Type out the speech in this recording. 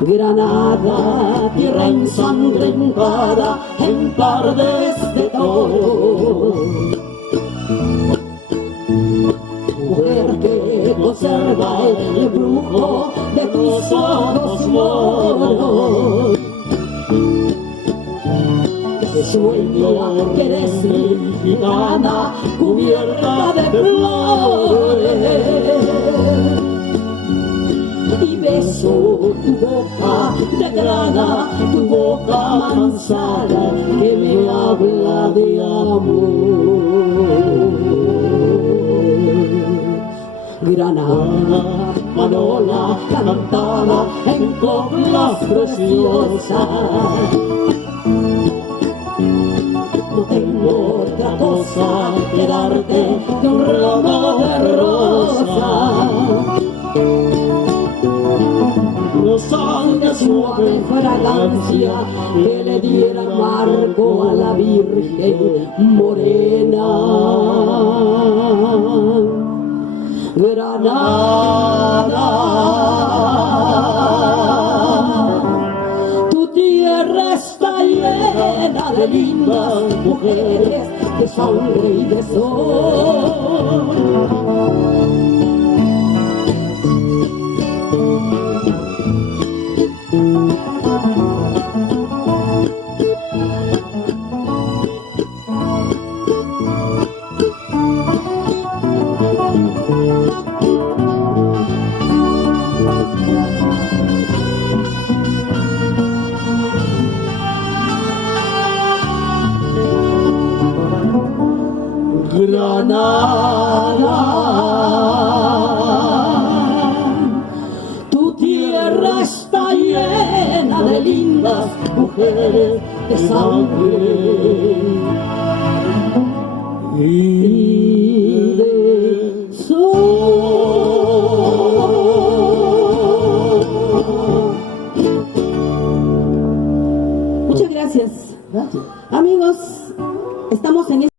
Granada, tierra ensangrentada en tardes de toro. Mujer que conserva el brujo de tus ojos moros, que sueña que eres mi gitana cubierta de flores. Y beso tu boca de grana, tu boca manzana que me habla de amor. Granada, Manola, cantada en coplas preciosas. No tengo otra cosa que darte que un ramo de rosa. Rosal de suave fragancia que le diera marco a la Virgen morena. Granada, tu tierra está llena de lindas mujeres de sangre y de sol. Granada, tu tierra está llena de lindas mujeres de sangre y de sol. Muchas gracias. Amigos, estamos en